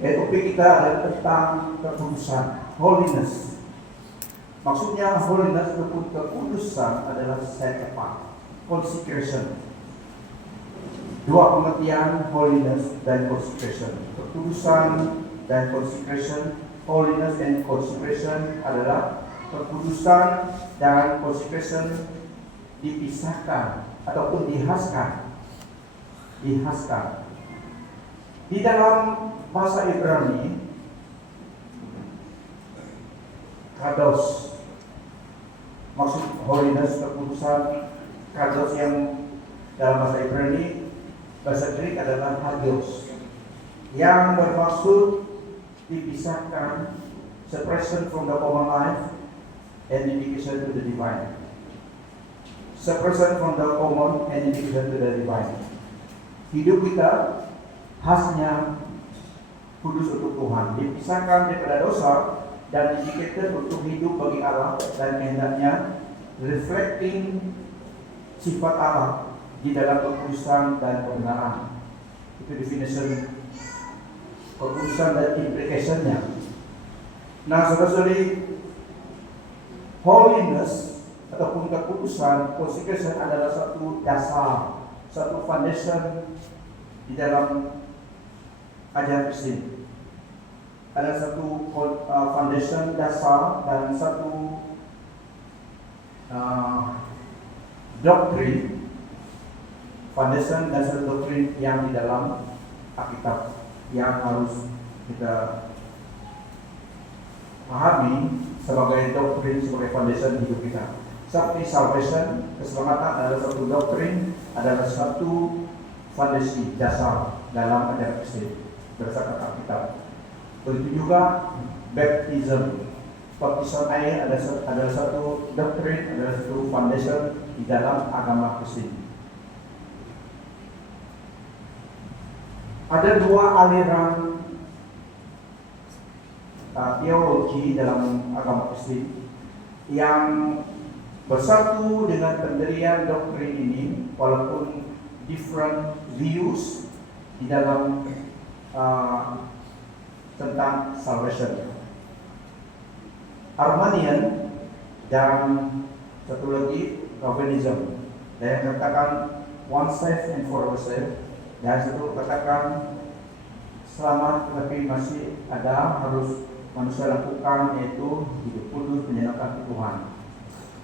Topik kita adalah tentang kekudusan, holiness. Maksudnya holiness ataupun kekudusan adalah set apart, consecration. Dua pengertian holiness dan consecration. Kekudusan dan consecration, holiness and consecration adalah kekudusan dan consecration dipisahkan ataupun dihaskan. Di dalam bahasa Ibrani, kados, maksud holiness, kekudusan, kados yang dalam bahasa Ibrani, bahasa Greek adalah hagios, yang bermaksud dipisahkan, separation from the common life and dedication to the divine. Separation from the common and dedication to the divine. Hidup kita khasnya kudus untuk Tuhan, dipisahkan daripada dosa dan dedicated untuk hidup bagi Allah dan kehendaknya, reflecting sifat Allah di dalam kekudusan dan kebenaran. Itu definition kekudusan dan implication-nya. Nah, saudara-saudari, holiness ataupun kekudusan, consecration adalah satu dasar, satu foundation di dalam ajaran Kristen. Ada satu foundation dasar dan satu doktrin, foundation dan satu doktrin yang di dalam Alkitab yang harus kita pahami sebagai doktrin, sebagai foundation hidup kita. Seperti salvation, keselamatan adalah satu doktrin, adalah satu fondasi dasar dalam ajaran Kristen berdasarkan Alkitab. Begitu juga baptism, baptisan air adalah satu doktrin, adalah satu foundation di dalam agama Kristen. Ada dua aliran teologi dalam agama Kristen yang bersatu dengan pendirian doktrin ini, walaupun different views di dalam tentang salvation. Arminian dan satu lagi Calvinism, yang katakan one saved and forever saved, dan satu katakan selamat tetapi masih ada harus manusia lakukan, yaitu hidup kudus menyenangkan Tuhan.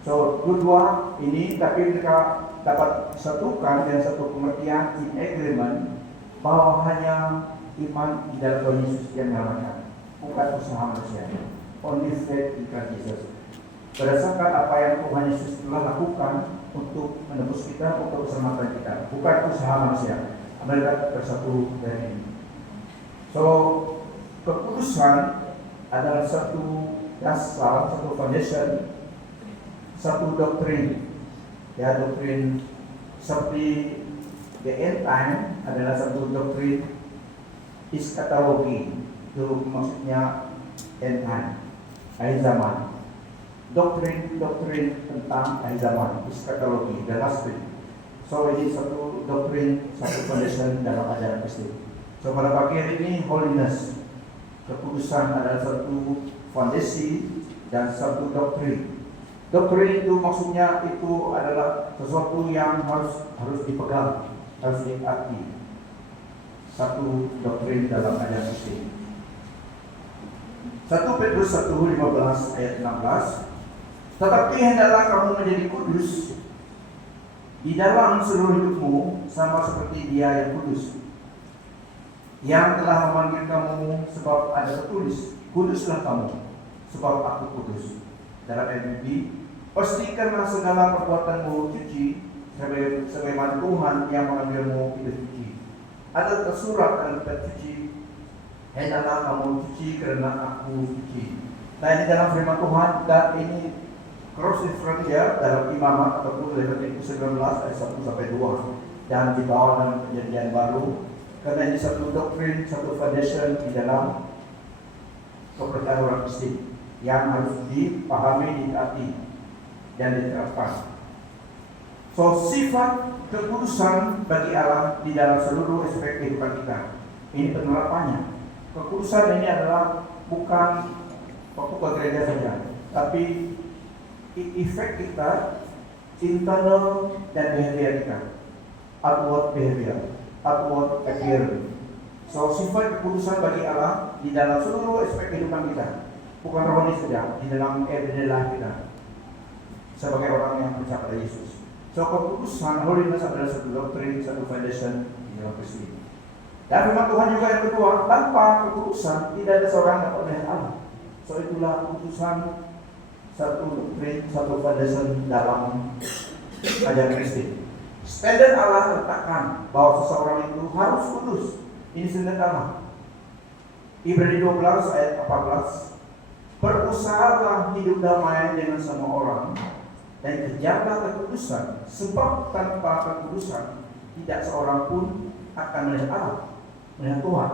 So, dua ini tapi mereka dapat disatukan dengan satu pengertian in agreement bahwa hanya iman di dalam Tuhan Yesus yang menyelamatkan, bukan usaha manusia. Only faith in Christ Jesus. Berdasarkan apa yang Tuhan Yesus telah lakukan untuk menebus kita, untuk keselamatan kita, bukan usaha manusia. Mereka bersatu dari ini. So, kekudusan adalah satu dasar, satu foundation, satu doktrin. Ya, doktrin seperti the end time adalah satu doktrin eskatologi, itu maksudnya end time, akhir zaman. Doktrin tentang akhir zaman, eskatologi, the last day. So ini satu doktrin, satu foundation dalam ajaran Kristen. So pada pagi hari ini holiness, kekudusan adalah satu fondasi dan satu doktrin. Doktrin itu maksudnya itu adalah sesuatu yang harus dipegang, harus diarti. Satu doktrin dalam ajaran Kristen. 1 Petrus 1:15 ayat 16. Tetapi hendaklah kamu menjadi kudus di dalam seluruh hidupmu, sama seperti Dia yang kudus, yang telah memanggil kamu, sebab ada tertulis, kuduslah kamu, sebab aku kudus. Dalam ayat ini, pastikanlah segala perbuatanmu suci, sebagaimana Tuhan yang mengambilmu itu suci. Ada tersurat dalam kitab suci, hendaklah kamu suci karena aku suci. Nah, ini dalam firman Tuhan, dan ini cross reference ya dalam Imamat ataupun Leviticus 19 ayat 1 sampai 2, dan dibawa dalam Perjanjian Baru, karena ini satu doktrin, satu foundation di dalam kepercayaan orang Kristen yang harus dipahami, ditaati dan diterapkan. So, sifat kekudusan bagi Allah di dalam seluruh aspek kehidupan kita. Ini penerapannya. kekudusan ini adalah bukan waktu ke gereja saja, tapi efek kita, internal dan behavior kita, outward behavior, outward appearance. So sifat kekudusan bagi Allah di dalam seluruh aspek kehidupan kita, bukan rohani saja, di dalam everyday life kita sebagai orang yang percaya pada Yesus. So kekudusan, holiness adalah satu doktrin, satu foundation di dalam Kristus. Dan firman Tuhan juga yang kedua, tanpa kekudusan tidak ada seorang dapat melihat Allah. So itulah kekudusan, satu doktrin, satu foundation dalam ajaran Kristus. Standar Allah letakkan bahwa seseorang itu harus kudus. Ini standar Allah. Ibrani 12 ayat 14. Berusahalah hidup damai dengan semua orang dan kejarlah kekudusan, sebab tanpa kekudusan tidak seorang pun akan melihat Allah, melihat Tuhan.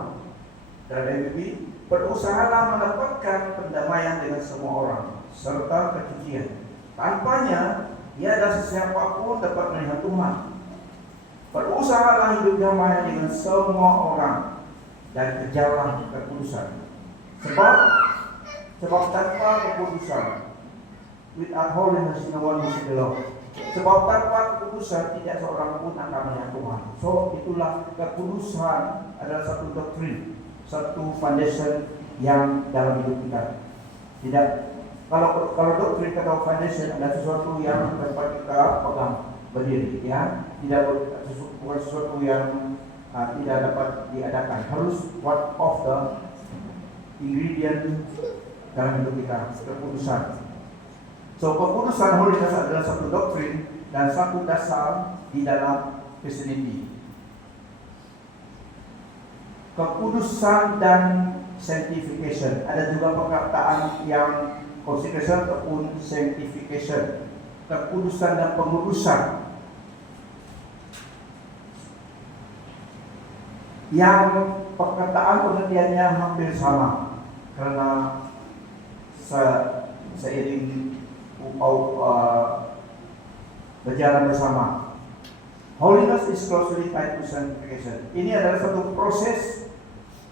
Dan lebih, berusahalah mendapatkan pendamaian dengan semua orang serta kesucian. Tanpanya tiada sesiapa pun dapat melihat Tuhan. Berusahalah hidup damai dengan semua orang dan kejarlah kekudusan. Sebab tanpa kekudusan, without holiness no one will see the Lord. Sebab tanpa kekudusan tidak seorang pun akan melihat Tuhan. So itulah kekudusan adalah satu doktrin, satu foundation yang dalam hidup kita. Tidak, kalau doktrin atau foundation adalah sesuatu yang dapat kita pegang berdiri, ya, bukan sesuatu yang tidak dapat diadakan. Harus one of the ingredient dalam hidup kita, kekudusan. So kekudusan holiness adalah satu doktrin dan satu dasar di dalam Christianity. Kekudusan dan sanctification, ada juga perkataan yang consecration ataupun sanctification. Kekudusan dan pengudusan, yang perkataan pengertiannya hampir sama karena seiring berjalan bersama. Holiness is closely tied to sanctification. Ini adalah satu proses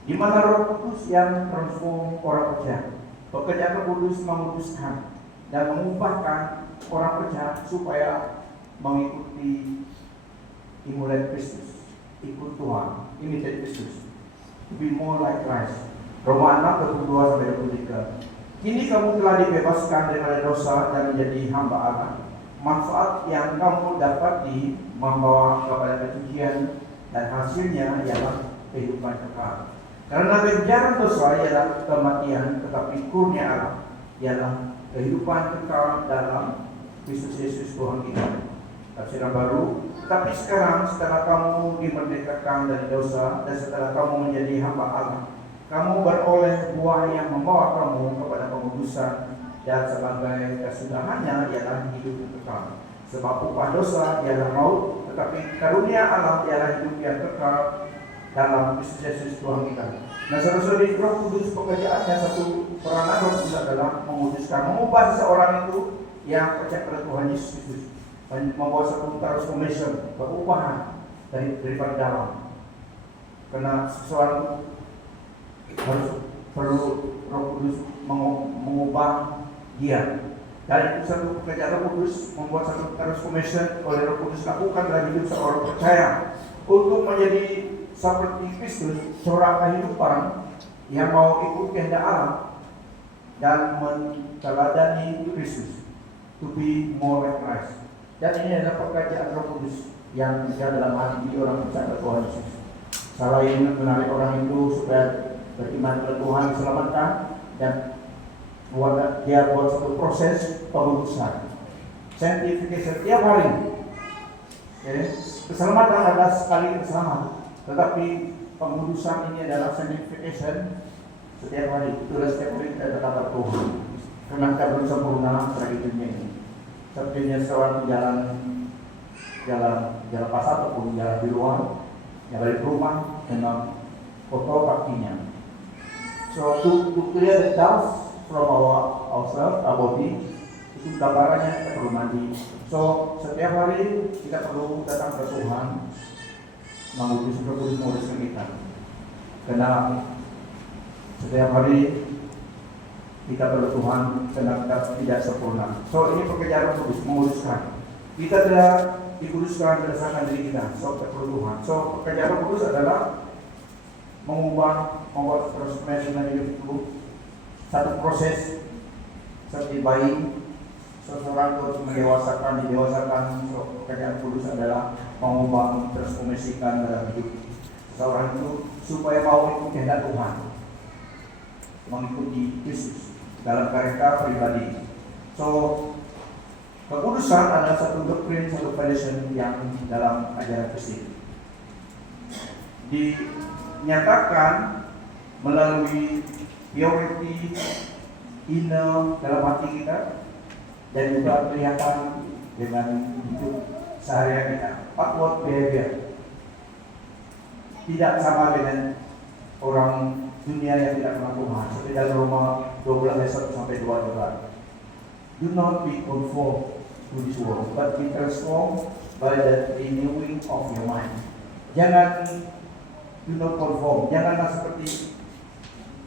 di mana Roh Kudus yang transform orang percaya. Pekerjaan Roh Kudus menguduskan dan mengubahkan orang percaya supaya mengikuti imulat Kristus, ikut Tuhan, imitate Kristus, to be more like Christ. Roma 6:22-23. Kini kamu telah dibebaskan daripada dosa dan menjadi hamba Allah. Manfaat yang kamu dapati membawa kepada kesucian dan hasilnya ialah kehidupan kekal. Karena kejaran dosa ialah kematian, tetapi kurnia Allah ialah kehidupan kekal dalam Kristus Yesus Tuhan kita. Tafsiran baru. Tetapi sekarang setelah kamu dimerdekakan dari dosa dan setelah kamu menjadi hamba Allah, kamu beroleh buah yang membawa kamu kepada pengudusan, dan sebagai kesudahannya ialah hidup yang kekal. Sebab upah dosa ialah maut, tetapi karunia Allah ialah hidup yang kekal dalam Kristus Yesus Tuhan kita. Nah, saudara-saudari, Roh Kudus pekerjaannya, satu peranan Roh Kudus adalah menguduskan, mengubah seseorang itu yang percaya pada Tuhan Yesus Kristus, membawa satu transformation, perubahan daripada dalam. Karena seseorang perlu Roh Kudus mengubah dia. Dan itu satu pekerjaan Roh Kudus, membuat satu transformation oleh Roh Kudus lakukan dalam hidup seorang percaya untuk menjadi seperti Kristus, seorang kehidupan yang mau ikut kehendak Allah dan menteladani Kristus, to be more like Christ. Dan ini adalah pekerjaan Roh Kudus yang bisa dalam hati orang percaya Tuhan Yesus. Selain menarik orang itu supaya beriman kepada Tuhan, diselamatkan, dan dia buat satu proses pengudusan, sanctification tiap hari. Okay. Keselamatan adalah sekali keselamatan, tetapi pengudusan ini adalah sanctification setiap hari. Itulah setiap hari kita datang ke Tuhan, karena kita belum sempurna pada dunia ini. Sepertinya seorang jalan pasar ataupun jalan di luar, yang dari rumah dengan kotor kakinya. So to clear the dust from ourselves, our body, itu gambarannya kita perlu mandi. So setiap hari kita perlu datang ke Tuhan, menguduskan kita. Karena Setiap hari kita perlu Tuhan karena kita tidak sempurna. So ini pekerjaan kudus, menguduskan. Kita tidak dikuduskan berdasarkan diri kita. So kita perlu Tuhan. So pekerjaan kudus adalah membuat transformasi hidup itu satu proses seperti bayi. Seseorang itu didewasakan. So pekerjaan kudus adalah mengubah, transformasikan dalam hidup seseorang itu supaya mau ikut kehendak Tuhan, mengikuti Yesus dalam karya pribadi. So kekudusan adalah satu doktrin, satu foundation yang dalam ajaran Kristen dinyatakan melalui purity inner dalam hati kita dan juga kelihatan dengan hidup sehari-hari kita. Outward behavior tidak sama dengan orang dunia yang tidak kenal Tuhan. Seperti dalam Roma 12 ayat 1 sampai 2. Do not be conformed to this world, but be transformed by the renewing of your mind. Jangan do not conform, janganlah seperti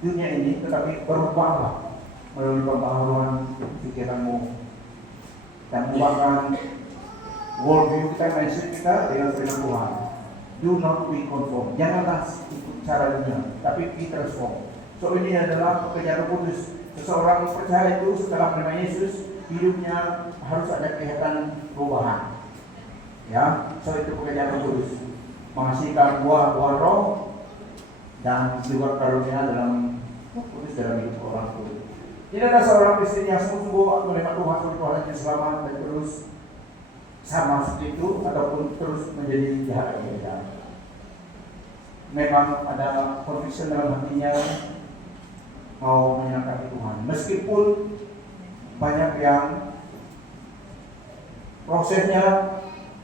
dunia ini, tetapi berubahlah melalui pembaharuan pikiranmu dan ubahkan worldview kita, mindset kita dengan firman Tuhan. Do not be conform, janganlah ikut cara dunia, tapi be transform. So ini adalah pekerjaan kudus. Seseorang percaya itu setelah menerima Yesus, hidupnya harus ada kelihatan perubahan. Ya, so itu pekerjaan kudus. Menghasilkan buah-buah roh dan juga karunia dalam kudus dalam hidup orang itu. Tidak ada seorang Kristen yang sungguh menerima Tuhan sebagai Tuhan yang selamat dan terus sama seperti itu ataupun terus menjadi jahat lagi. Memang ada conviction dalam hatinya mau menyenangkan Tuhan, meskipun banyak yang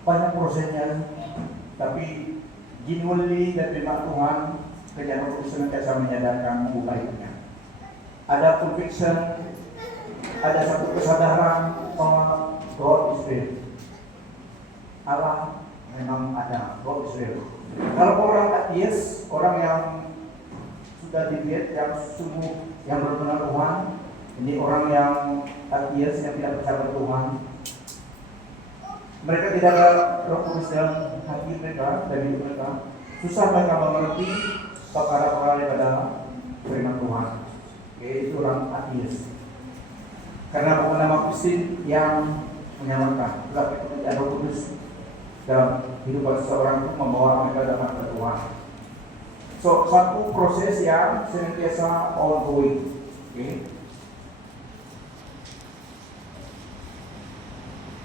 banyak prosesnya, tapi genuinely dan terima Tuhan, kerjaan kudus senantiasa menyadarkan membuka hidupnya. Ada conviction, ada satu kesadaran bahwa God is real. Allah memang ada, God is real. Kalau orang ateis, orang yang sudah dilihat yang sungguh yang berkenal Tuhan, ini orang yang ateis yang tidak percaya Tuhan, mereka tidak ada Roh Kudus dalam hati mereka, dari hidup mereka, susah mereka mengerti perkara-perkara daripada firman Tuhan. Itu orang ateis. Karena pengenama Kristen yang menyamarkan, tetapi pekerjaan Roh Kudus dalam hidup seseorang itu membawa mereka dapat ke Tuhan. So satu proses yang senantiasa ongoing. Okay.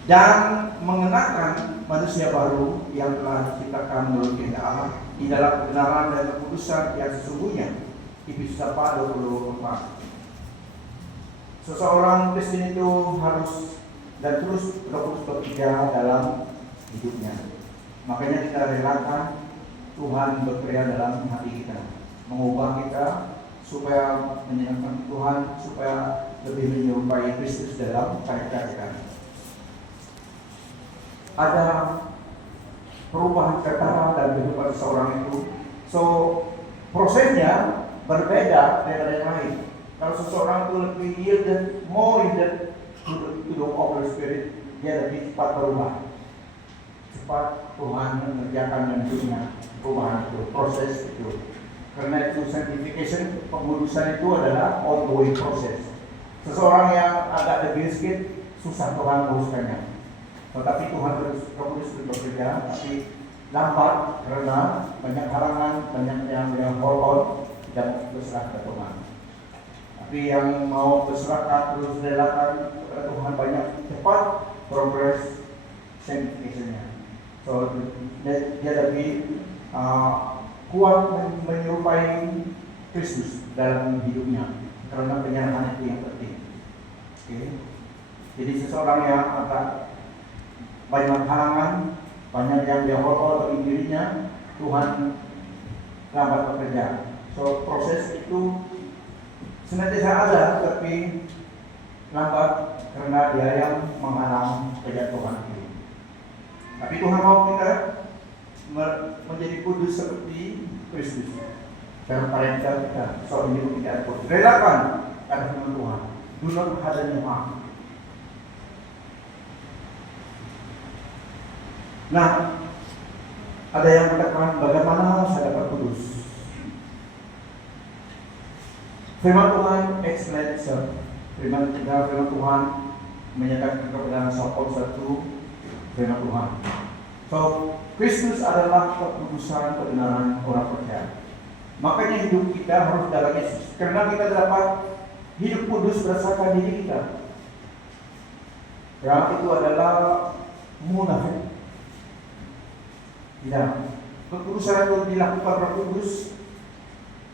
Dan mengenakan manusia baru yang telah diciptakan menurut kehendak Allah di dalam kebenaran dan kekudusan yang sesungguhnya. Efesus 4:24. Seseorang Kristen itu harus dan terus bekerja dalam hidupnya. Makanya kita relakan Tuhan bekerja dalam hati kita, mengubah kita supaya menyenangkan Tuhan, supaya lebih menyerupai Kristus dalam karakter kita. Ada perubahan kata dan kehidupan seseorang itu. So prosesnya berbeda dari yang lain. Kalau seseorang itu lebih yielded, more yielded to the Holy Spirit, dia lebih cepat berubah. Cepat Tuhan mengerjakan dan hidupnya perubahan itu, proses itu. Karena itu sanctification, pengudusan itu adalah ongoing proses. Seseorang yang agak lebih sedikit susah Tuhan menguruskannya. Tetapi Tuhan terus bekerja, tapi lambat karena banyak halangan, banyak yang hold dan berserah ke Tuhan. Tapi yang mau berserah terus relakan kepada Tuhan banyak cepat progress sanctification-nya. So dia lebih kuat menyerupai Kristus dalam hidupnya karena penyerahan itu yang penting. Okay. Jadi seseorang yang agak banyak halangan, banyak yang dia hold dirinya, Tuhan lambat bekerja. So proses itu senantiasa ada, tapi lambat karena dia yang menghalang kerja Tuhan itu. Tapi Tuhan mau kita menjadi kudus seperti Kristus. Cara parental kita, soal ini tidak ada. Relakan ada firman Tuhan. Do not harden your heart. Nah, ada yang katakan bagaimana saya dapat kudus. Firman Tuhan explain itself. Firman Tuhan menyatakan kebenaran Saul satu firman Tuhan. So, Kristus adalah kekudusan kebenaran orang percaya. Makanya hidup kita harus dalam Yesus. Karena kita dapat hidup kudus berdasarkan diri kita. Yang itu adalah munafik. Tidak. Kekudusan itu dilakukan Roh Kudus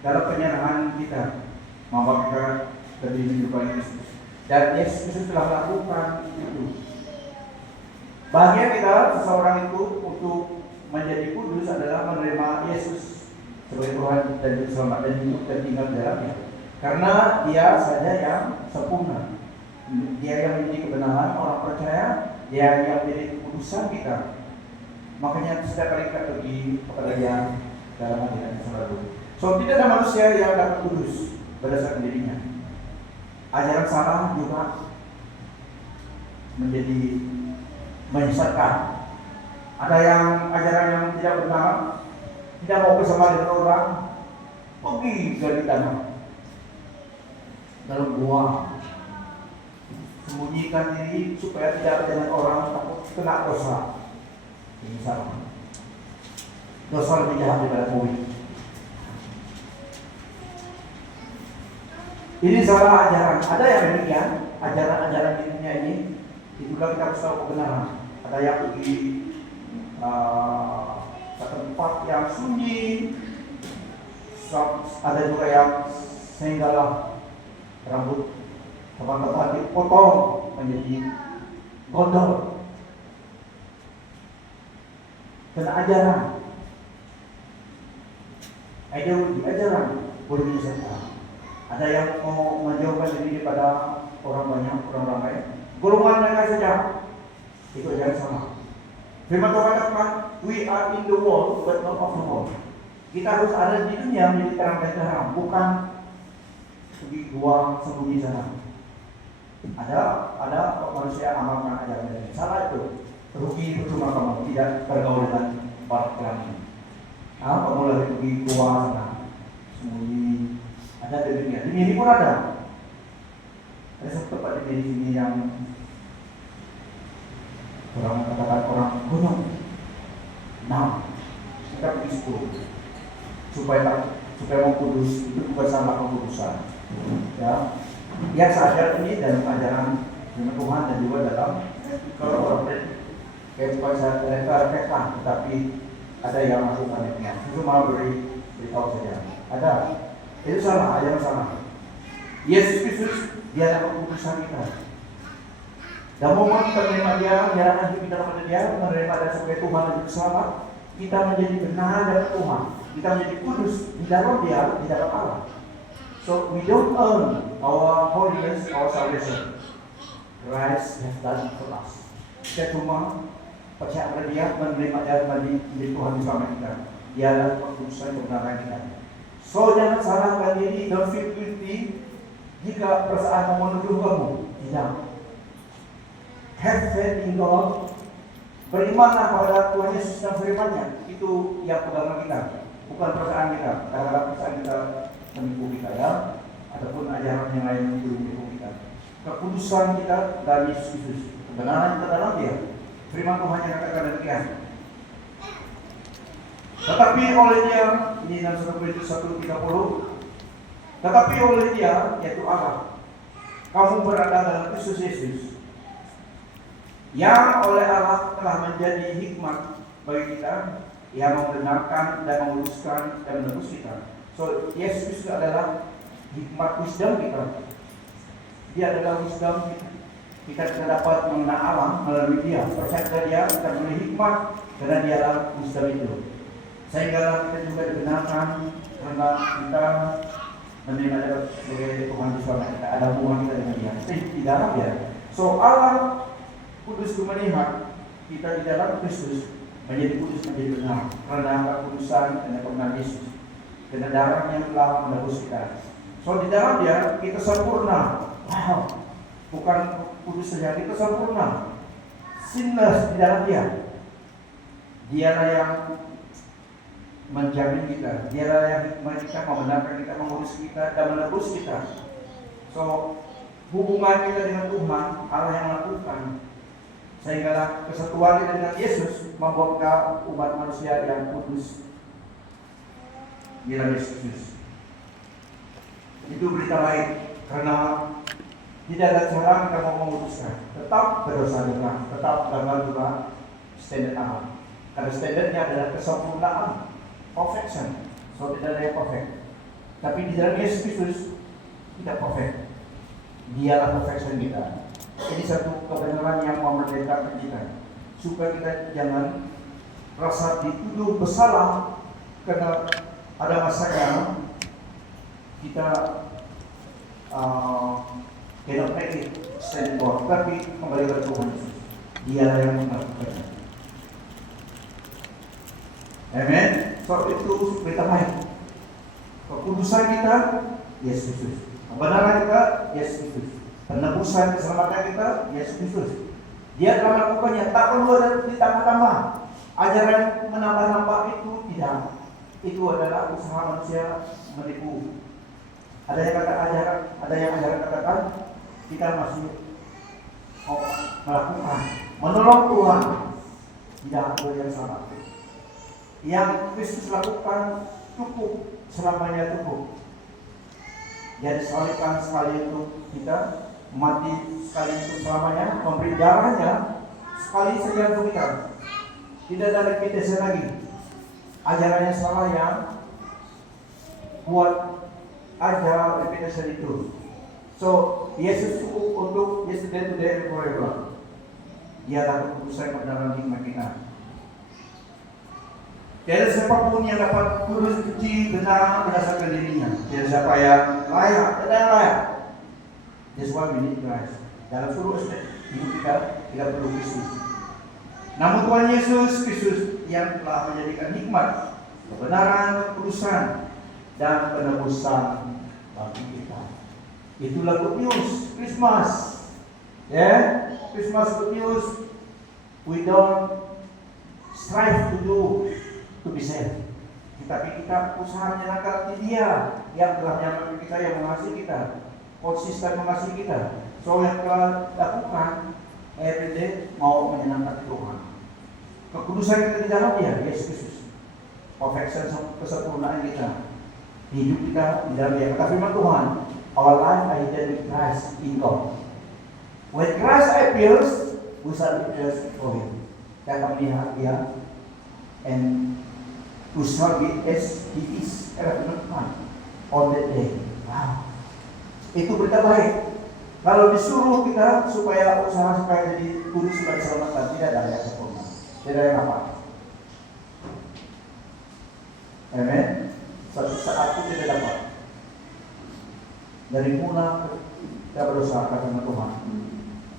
dalam penyerahan kita. Maka kita terdiri kepada Yesus. Dan Yesus telah melakukan itu. Bahagia kita seseorang itu untuk menjadi kudus adalah menerima Yesus sebagai Tuhan dan Juru Selamat dan hidup dan tinggal di dalamnya. Karena Dia saja yang sempurna. Dia yang menjadi kebenaran orang percaya, Dia yang menjadi kekudusan kita. Makanya setiap kali kita pergi kepada Dia dalam hati dan selalu. So tidak ada manusia yang dapat kudus berdasarkan dirinya. Ajaran salah juga menjadi menyesatkan. Ada yang ajaran yang tidak benar, tidak mau bersama dengan orang, pergi dari tanah dalam gua, sembunyikan diri supaya tidak dengan orang takut kena dosa. Ini salah. Dosa lebih jahat daripada kowe. Ini salah ajaran. Ada yang demikian, ajaran-ajaran di dunia ini, itulah kita harus tahu kebenaran. Ada yang pergi ke tempat yang sunyi, ada juga yang sehinggalah rambut tempat-tempat dipotong menjadi gondol. Kena ajaran, ideologi ajaran boleh menyesatkan. Ada yang mau menjauhkan diri daripada orang banyak, orang ramai. Golongan mereka saja itu ajaran sama. Firman Tuhan katakan, we are in the world but not of the world. Kita harus ada di dunia menjadi terang dan terang, bukan pergi gua sembunyi sana. Ada manusia amalkan ajaran ini. Salah itu. Rugi percuma kamu tidak bergaul dengan para kelamin. Kamu lagi pergi gua sana sembunyi. Ada demikian. Di sini pun ada. Ada satu tempat di sini yang orang katakan orang gunung. Nah, kita pergi situ supaya mau kudus itu bukan salah kekudusan. Ya, yang sadar ini dalam ajaran firman Tuhan dan juga dalam kalau orang kayak bukan saya reflekan, tetapi ada yang melakukan demikian. Itu malah beritahu saja. Ada. Itu salah, ajaran salah. Yesus Kristus Dia adalah kekudusan kita. Dan mohon kita menerima Dia, menyerahkan hidup kita kepada Dia, menerima Dia sebagai Tuhan dan Juru Selamat, kita menjadi benar dari Tuhan. Kita menjadi kudus di dalam Dia, di dalam Allah. So we don't earn our holiness, our salvation. Christ has done it for us. Kita cuma percaya pada Dia, menerima Dia menjadi Tuhan di selama kita. Dia adalah kekudusan kebenaran kita. So jangan salahkan diri, don't feel guilty jika perasaan menuduh kamu. Tidak. Have faith in God. Berimanlah pada Tuhan Yesus dan firman-Nya. Itu yang pegangan kita, bukan perasaan kita. Karena perasaan kita menipu kita ya, ataupun ajaran yang lain yang menipu kita. Kekudusan kita dari Yesus Kristus, kebenaran kita dalam Dia. Firman Tuhan yang katakan demikian. Tetapi oleh Dia, ini dalam 1 Korintus 1:30, tetapi oleh Dia, yaitu Allah, kamu berada dalam Kristus Yesus, yang oleh Allah telah menjadi hikmat bagi kita, yang membenarkan dan meluruskan dan menebus kita. So, Yesus adalah hikmat wisdom kita. Dia adalah wisdom kita. Kita tidak dapat mengenal Allah melalui Dia. Percaya kepada Dia, kita boleh hikmat karena Dia adalah wisdom itu. Sehingga kita juga dibenarkan karena kita menerima Dia sebagai Tuhan di selama kita. Ada hubungan kita dengan Dia. Di dalam Dia. So, Allah kudus itu melihat kita di dalam Kristus menjadi kudus, menjadi benar karena kekudusan dan kebenaran Yesus. Dengan darahnya yang telah menebus kita. So di dalam Dia kita sempurna. Wow, bukan kudus saja, kita sempurna. Sinless di dalam Dia. Dialah yang menjamin kita. Dialah yang kita membenarkan kita, mengurus kita dan menebus kita. So hubungan kita dengan Tuhan Allah yang lakukan, sehingga kesatuan kita dengan Yesus membuat umat manusia yang kudus di dalam Yesus. Itu berita baik, karena tidak ada cara kita mau memutuskan. Tetap berdosa juga, tetap gagal juga standar Allah. Karena standarnya adalah kesempurnaan, perfection. So tidak ada yang perfect. Tapi di dalam Yesus Kristus tidak perfect. Dialah perfection kita. Ini satu kebenaran yang memerdekakan kita, supaya kita jangan rasa dituduh bersalah, karena ada masanya kita cannot make it stand for, tapi kembali ke Tuhan Yesus. Dialah yang melakukannya. Amen. So itu berita baik. Kekudusan kita Yesus Kristus. Kebenaran kita Yesus Kristus. Penebusan keselamatan kita Yesus Kristus. Dia telah melakukannya, tak perlu ada ditambah-tambah. Ajaran menambah-nambah itu tidak. Itu adalah usaha manusia menipu. Ada yang kata ajaran, ada yang ajaran katakan kita masih melakukan, menolong Tuhan. Tidak ada yang salah. Yang Kristus lakukan cukup, selamanya cukup. Dia disalibkan sekali untuk kita, mati sekali untuk selamanya, memberi darahnya sekali saja untuk kita. Tidak ada repetisi lagi. Ajarannya salah yang buat aja repetisi itu. So Yesus cukup untuk yesterday, today, and forever. Dialah keputusan kebenaran hikmat kita. Tiada siapapun yang dapat kudus, suci, benar berdasarkan dirinya. Tiada siapa yang layak, tidak yang layak. That's why we need Christ. Dalam seluruh aspek hidup kita perlu Kristus. Namun Tuhan Yesus Kristus yang telah menjadikan hikmat, kebenaran, kekudusan, dan penebusan bagi kita. Itulah good news, Christmas. Christmas good news. We don't strive to be saved. Tapi kita usaha menyenangkan hati Dia yang telah menyelamatkan kita, yang mengasihi kita, konsisten mengasihi kita. So yang telah lakukan every day mau menyenangkan Tuhan. Kekudusan kita di dalam Dia, Yesus Kristus. Perfection, kesempurnaan kita. Hidup kita di dalam Dia. Kata firman Tuhan, our life are hidden with Christ in God. When Christ appears, we shall be just for Him. Kita akan melihat Dia, and we shall be as He is on that day. Wow. Itu berita baik. Kalau disuruh kita supaya usaha supaya jadi kudus supaya diselamatkan, tidak ada yang sempurna. Tidak ada yang apa. Amen. Suatu saat itu tidak dapat. Dari mula kita berusaha kata Tuhan.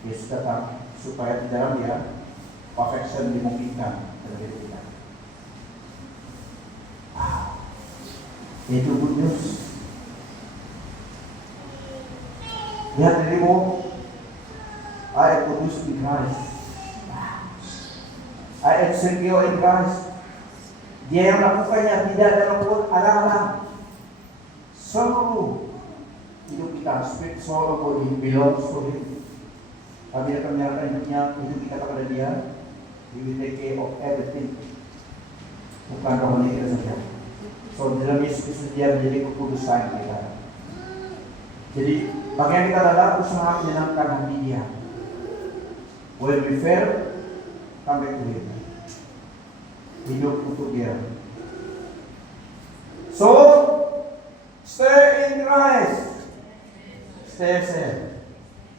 Yesus datang supaya di dalam Dia perfection dimungkinkan dalam hidup kita. Wow. Itu good news. Lihat dirimu, I am kudus in Christ. I am secure in Christ. Dia yang melakukannya, tidak ada membuat alang-alang. Seluruh hidup kita, spirit, soul, body belongs to Him. Kami akan menyerahkan hidupnya, hidup kita kepada Dia. He will take care of everything. Bukan rohani kita saja. So dalam Yesus Kristus Dia menjadi kekudusan kita. Jadi bagian kita adalah usaha menyenangkan hati Dia. When we fail, come back to Him. Hidup untuk Dia. So stay in Christ. Stay safe.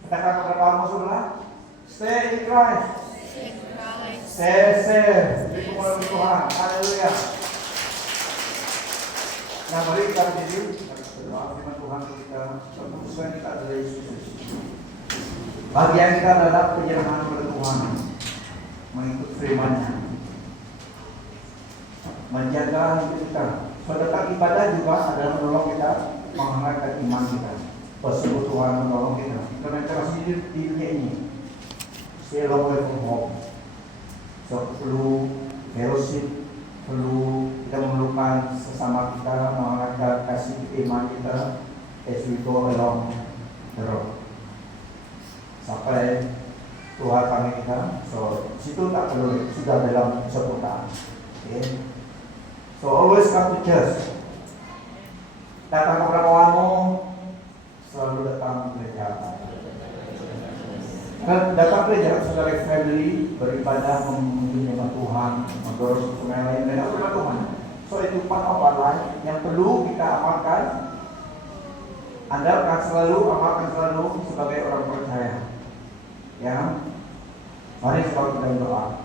Katakan kepada kamu saudara, stay in Christ. Stay safe. Beri kemuliaan Tuhan. Haleluya. Nah, mari kita berdiri. Berdoa firman Tuhan kita. Keputusan kita adalah Yesus. Bagian kita adalah penyerahan kepada Tuhan, mengikut firman-Nya, menjaga hidup kita So datang ibadah juga adalah menolong kita menghangatkan iman kita. Persekutuan menolong kita. Karena kita masih hidup di dunia ini, stay long way from home. So perlu fellowship, perlu kita memerlukan sesama kita, menghangatkan kasih iman kita as we go along the road. Sampai Tuhan kami kita, so situ tak perlu sudah dalam kesempurnaan. Okay. So always come to church. Datang ke Pramuamu, selalu datang gereja. Datang gereja sebagai family, beribadah, menyembah Tuhan, mendorong satu yang lain dan bersama Tuhan. So itu part of our life yang perlu kita amalkan. Anda akan selalu amalkan selalu sebagai orang percaya. Ya, mari kita berdoa.